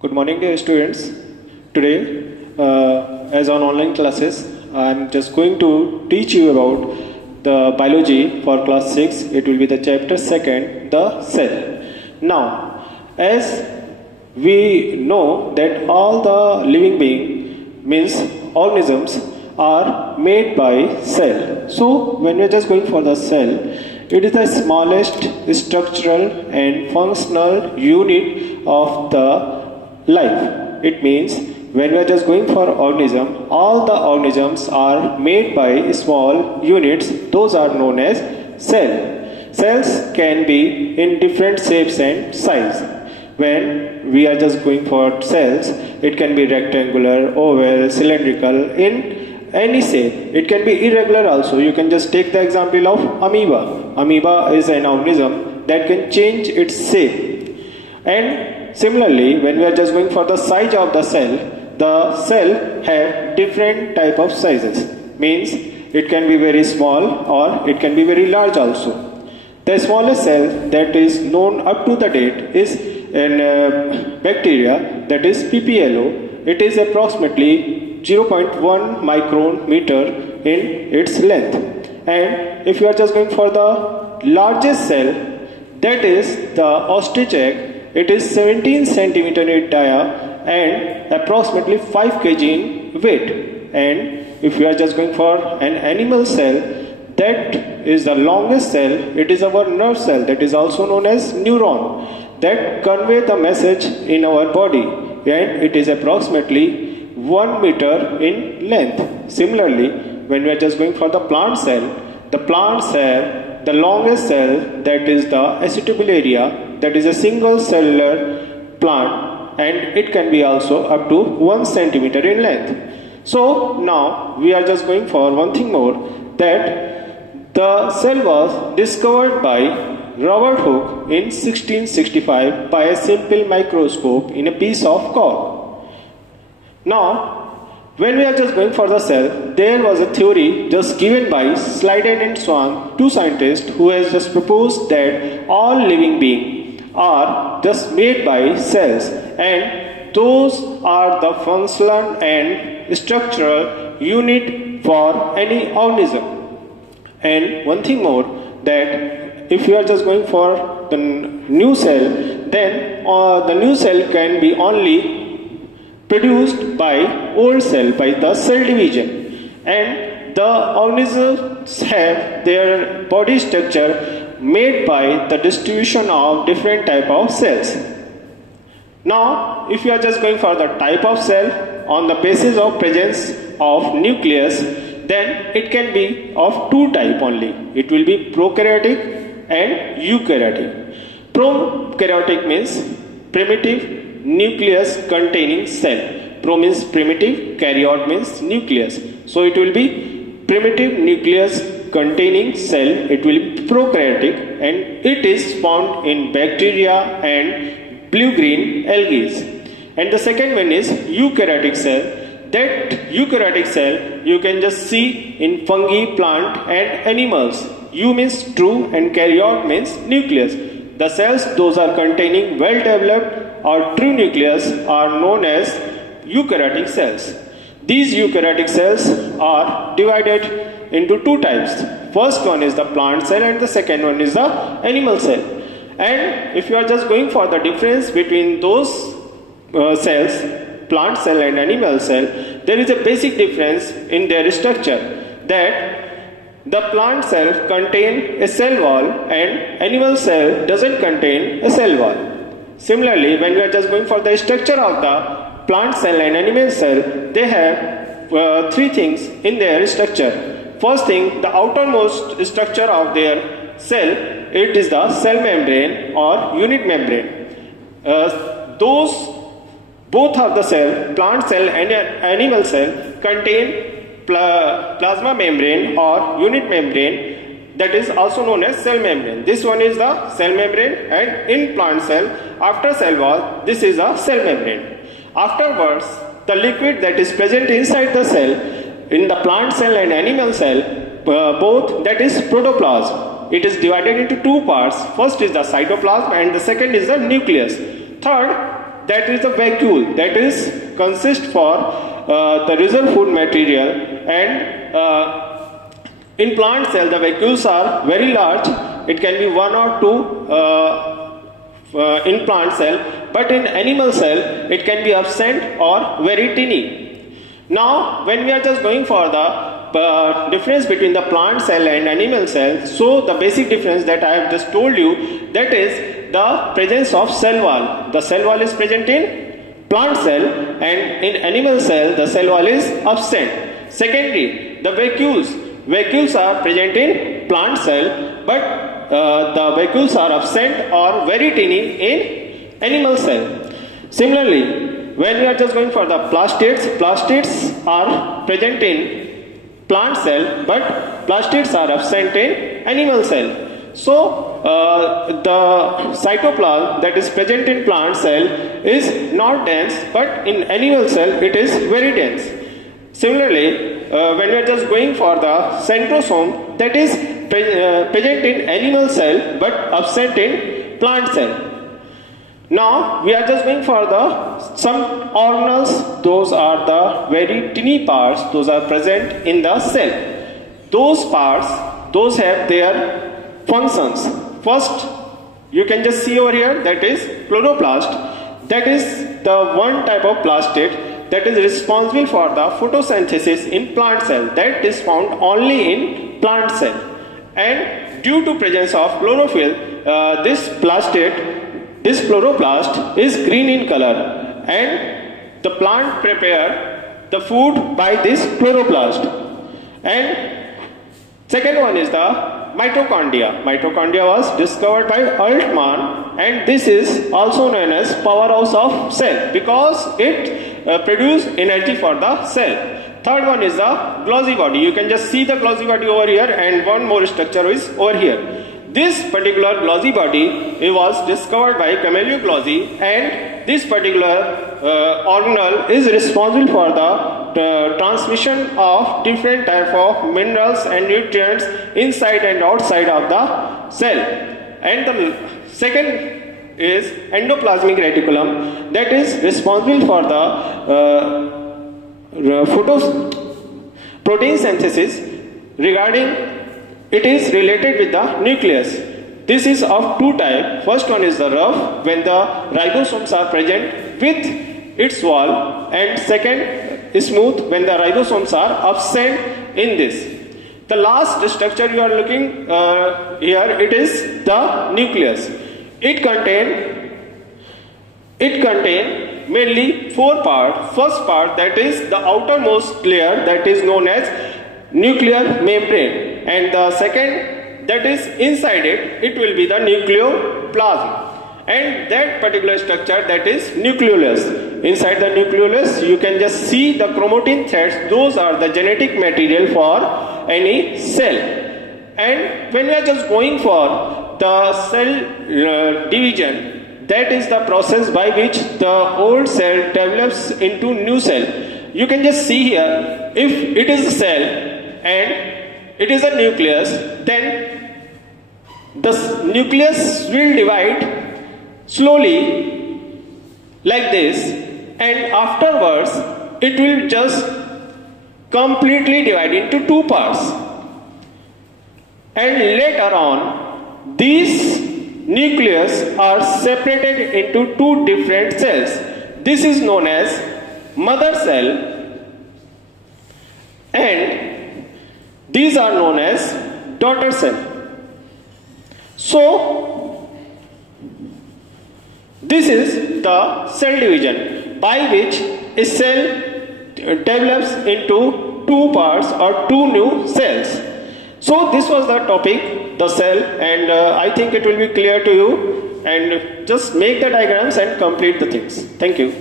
Good morning, dear students. Today, as on online classes, I am just going to teach you about the biology for class 6. It will be the chapter 2nd, the cell. Now, as we know that all the living being means organisms are made by cell. So, when we are just going for the cell, it is the smallest structural and functional unit of the life. It means when we are just going for organism, all the organisms are made by small units. Those are known as cell. Cells can be in different shapes and size. When we are just going for cells, it can be rectangular, oval, cylindrical, in any shape. It can be irregular also. You can just take the example of amoeba. Amoeba is an organism that can change its shape. And similarly, when we are just going for the size of the cell have different type of sizes. Means it can be very small or it can be very large also. The smallest cell that is known up to the date is in bacteria, that is PPLO. It is approximately 0.1 micrometer in its length. And if you are just going for the largest cell, that is the ostrich egg. It is 17 centimeter in dia and approximately 5 kg in weight. And if you are just going for an animal cell, that is the longest cell. It is our nerve cell, that is also known as neuron, that convey the message in our body, and it is approximately 1 meter in length. Similarly, when we are just going for the plant cell have the longest cell, that is the acetobularia, that is a single cellular plant, and it can be also up to 1 centimeter in length. So now we are just going for one thing more, that the cell was discovered by Robert Hooke in 1665 by a simple microscope in a piece of cork. Now, when we are just going for the cell, there was a theory just given by Slyden and Swan, two scientists who has just proposed that all living beings are just made by cells, and those are the functional and structural unit for any organism. And one thing more, that if you are just going for the new cell, then the new cell can be only produced by old cell, by the cell division. And the organisms have their body structure made by the distribution of different type of cells. Now, if you are just going for the type of cell on the basis of presence of nucleus, then it can be of two type only. It will be prokaryotic and eukaryotic. Prokaryotic means primitive nucleus containing cell. Pro means primitive, karyot means nucleus. So it will be primitive nucleus containing cell. It will be prokaryotic, and it is found in bacteria and blue-green algae. And the second one is eukaryotic cell. That eukaryotic cell you can just see in fungi, plant and animals. Eu means true and karyot means nucleus. The cells those are containing well developed or true nucleus are known as eukaryotic cells. These eukaryotic cells are divided into two types. First one is the plant cell and the second one is the animal cell. And if you are just going for the difference between those cells, plant cell and animal cell, there is a basic difference in their structure, that the plant cell contain a cell wall and animal cell doesn't contain a cell wall. Similarly, when we are just going for the structure of the plant cell and animal cell, they have three things in their structure. First thing, the outermost structure of their cell, it is the cell membrane or unit membrane. Both of the cell, plant cell and animal cell, contain plasma membrane or unit membrane, that is also known as cell membrane. This one is the cell membrane, and in plant cell, after cell wall, this is a cell membrane. Afterwards, the liquid that is present inside the cell, in the plant cell and animal cell, both, that is protoplasm. It is divided into two parts. First is the cytoplasm and the second is the nucleus. Third, that is the vacuole, that is consist for the reserve food material, and in plant cell the vacuoles are very large. It can be 1 or 2 in plant cell, but in animal cell it can be absent or very tiny. Now when we are just going for the difference between the plant cell and animal cell, so the basic difference that I have just told you, that is the presence of cell wall. The cell wall is present in plant cell, and in animal cell the cell wall is absent. Secondly, the vacuoles are present in plant cell, but the vacuoles are absent or very tiny in animal cell. Similarly, when we are just going for the plastids are present in plant cell, but plastids are absent in animal cell. So the cytoplasm that is present in plant cell is not dense, but in animal cell it is very dense. Similarly, when we are just going for the centrosome, that is present in animal cell but absent in plant cell. Now we are just going for some organelles. Those are the very tiny parts. Those are present in the cell. Those parts, those have their functions. First, you can just see over here, that is chloroplast. That is the one type of plastid that is responsible for the photosynthesis in plant cell. That is found only in plant cell. And due to presence of chlorophyll, this chloroplast is green in color, and the plant prepare the food by this chloroplast. And second one is the mitochondria. Mitochondria was discovered by Altman, and this is also known as powerhouse of cell because it produces energy for the cell. Third one is the glossy body. You can just see the glossy body over here, and one more structure is over here. This particular glossy body was discovered by Camillus Glossi, and this particular organelle is responsible for the transmission of different type of minerals and nutrients inside and outside of the cell. And the second is endoplasmic reticulum, that is responsible for the protein synthesis. Regarding it is related with the nucleus. This is of two types. First one is the rough, when the ribosomes are present with its wall, and second is smooth, when the ribosomes are absent in this. The last structure you are looking here, it is the nucleus. It contain mainly 4 parts. First part, that is the outermost layer, that is known as nuclear membrane. And the second, that is inside it, it will be the nucleoplasm. And that particular structure, that is nucleolus. Inside the nucleolus, you can just see the chromatin threads. Those are the genetic material for any cell. And when we are just going for the cell division, that is the process by which the old cell develops into new cell. You can just see here, if it is a cell and it is a nucleus, then the nucleus will divide slowly like this, and afterwards it will just completely divide into 2 parts. And later on, these nucleus are separated into 2 different cells. This is known as mother cell, and these are known as daughter cell. So this is the cell division by which a cell develops into 2 parts or 2 new cells. So this was the topic, the cell, and I think it will be clear to you, and just make the diagrams and complete the things. Thank you.